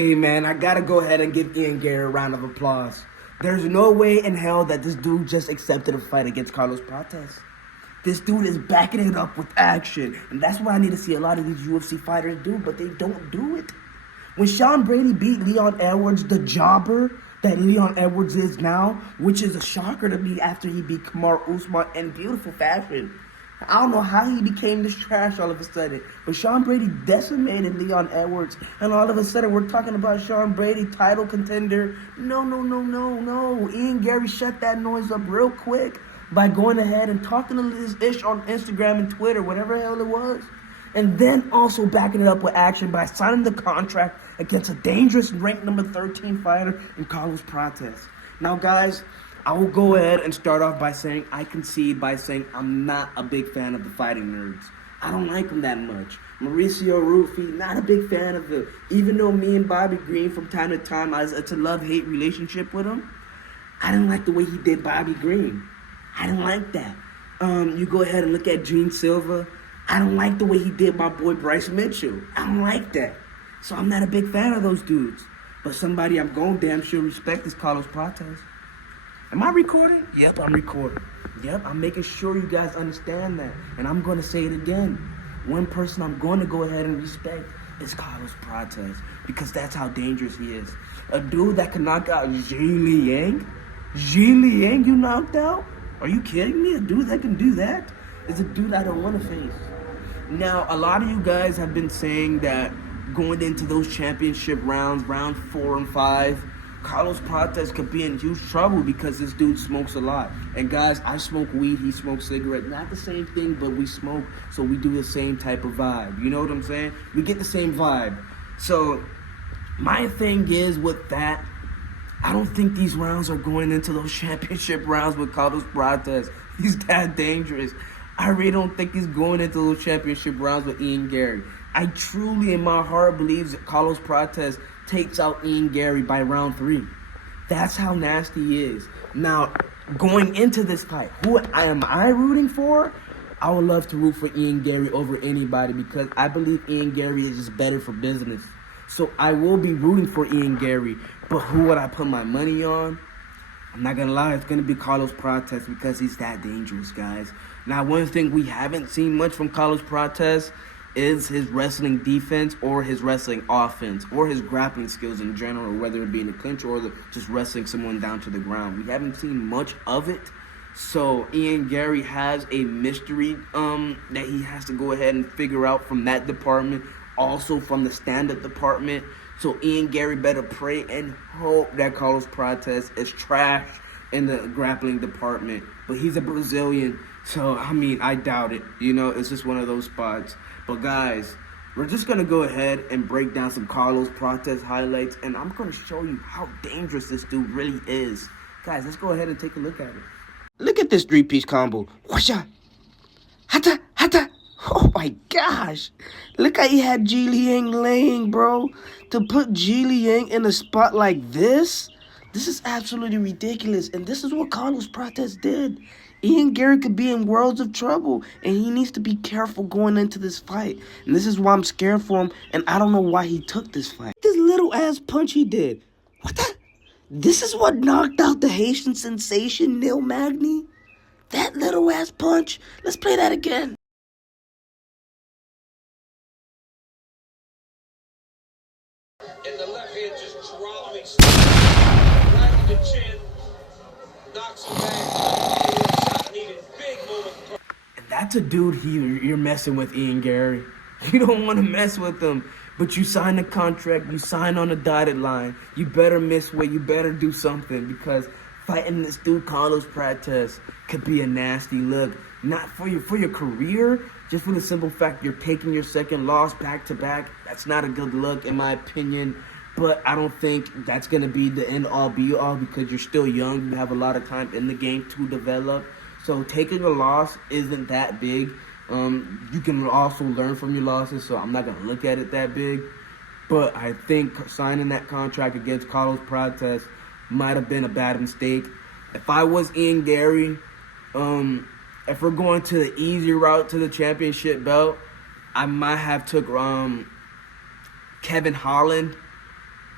Hey man, I gotta go ahead and give Ian Garry a round of applause. There's no way in hell that this dude just accepted a fight against Carlos Prates. This dude is backing it up with action. And that's what I need to see a lot of these UFC fighters do, but they don't do it. When Sean Brady beat Leon Edwards, the jobber that Leon Edwards is now, which is a shocker to me after he beat Kamaru Usman in beautiful fashion. I don't know how he became this trash all of a sudden. But Sean Brady decimated Leon Edwards. And all of a sudden we're talking about Sean Brady, title contender. No. Ian Garry shut that noise up real quick by going ahead and talking to his ish on Instagram and Twitter, whatever the hell it was. And then also backing it up with action by signing the contract against a dangerous ranked number 13 fighter in Carlos Prates. Now guys, I will go ahead and start off by saying I concede by saying I'm not a big fan of the fighting nerds. I don't like them that much. Mauricio Rufy, not a big fan of it. Even though me and Bobby Green from time to time, it's a love-hate relationship with him, I didn't like the way he did Bobby Green. I didn't like that. You go ahead and look at Gene Silva. I don't like the way he did my boy Bryce Mitchell. I don't like that. So I'm not a big fan of those dudes. But somebody I'm going damn sure respect is Carlos Prates. Am I recording? Yep, I'm recording. Yep, I'm making sure you guys understand that. And I'm going to say it again. One person I'm going to go ahead and respect is Carlos Prates, because that's how dangerous he is. A dude that can knock out Zhilei Yang? Zhilei Yang you knocked out? Are you kidding me? A dude that can do that is a dude I don't want to face. Now, a lot of you guys have been saying that going into those championship rounds, round 4 and 5, Carlos Prates could be in huge trouble because this dude smokes a lot. And guys, I smoke weed, he smokes cigarettes. Not the same thing, but we smoke, so we do the same type of vibe. You know what I'm saying? We get the same vibe. So, my thing is with that, I don't think these rounds are going into those championship rounds with Carlos Prates. He's that dangerous. I really don't think he's going into those championship rounds with Ian Garry. I truly, in my heart, believe that Carlos Prates takes out Ian Garry by round 3. That's how nasty he is. Now, going into this fight, who am I rooting for? I would love to root for Ian Garry over anybody because I believe Ian Garry is just better for business. So I will be rooting for Ian Garry. But who would I put my money on? I'm not going to lie, it's going to be Carlos Prates because he's that dangerous, guys. Now, one thing we haven't seen much from Carlos Prates is his wrestling defense or his wrestling offense or his grappling skills in general, whether it be in the clinch or just wrestling someone down to the ground. We haven't seen much of it. So Ian Garry has a mystery that he has to go ahead and figure out from that department, also from the stand-up department. So Ian Garry better pray and hope that Carlos Prates is trash in the grappling department. But he's a Brazilian, so I mean, I doubt it. You know, it's just one of those spots. But guys, we're just going to go ahead and break down some Carlos Prates highlights, and I'm going to show you how dangerous this dude really is. Guys, let's go ahead and take a look at it. Look at this 3-piece combo. Whasha! Hata! Hata! Oh my gosh. Look how he had Zhilei Yang laying, bro. To put Zhilei Yang in a spot like this is absolutely ridiculous. And this is what Carlos Prates did. Ian Garry could be in worlds of trouble, and he needs to be careful going into this fight. And this is why I'm scared for him, and I don't know why he took this fight. This little ass punch he did. What the? This is what knocked out the Haitian sensation, Neil Magny? That little ass punch? Let's play that again. And the left hand just dropping right in the chin, knocks him back. Needed big moment. And that's a dude you're messing with, Ian Garry. You don't want to mess with him, but you sign a contract, you sign on a dotted line. You better miss weight, you better do something, because fighting this dude Carlos Prates could be a nasty look. Not for your career, just for the simple fact you're taking your second loss back to back. That's not a good look in my opinion. But I don't think that's going to be the end-all be-all because you're still young. You have a lot of time in the game to develop. So taking a loss isn't that big. You can also learn from your losses, so I'm not going to look at it that big. But I think signing that contract against Carlos Prates might have been a bad mistake. If I was Ian Garry, if we're going to the easy route to the championship belt, I might have took Kevin Holland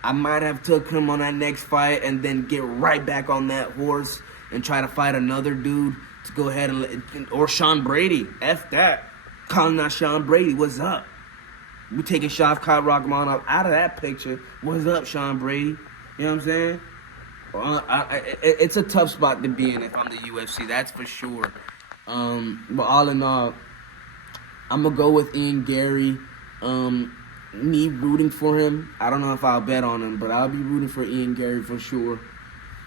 I might have took him on that next fight and then get right back on that horse and try to fight another dude to go ahead or Sean Brady. F that. Calling out Sean Brady. What's up? We taking Shavkat Rakhmonov out of that picture. What's up, Sean Brady? You know what I'm saying? It's a tough spot to be in if I'm the UFC. That's for sure. But all in all, I'm gonna go with Ian Garry. Me rooting for him. I don't know if I'll bet on him, but I'll be rooting for Ian Garry for sure.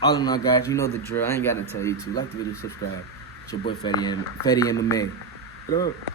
All in all, guys, you know the drill. I ain't gotta tell you to. Like the video, subscribe. It's your boy Fetty MMA. What up?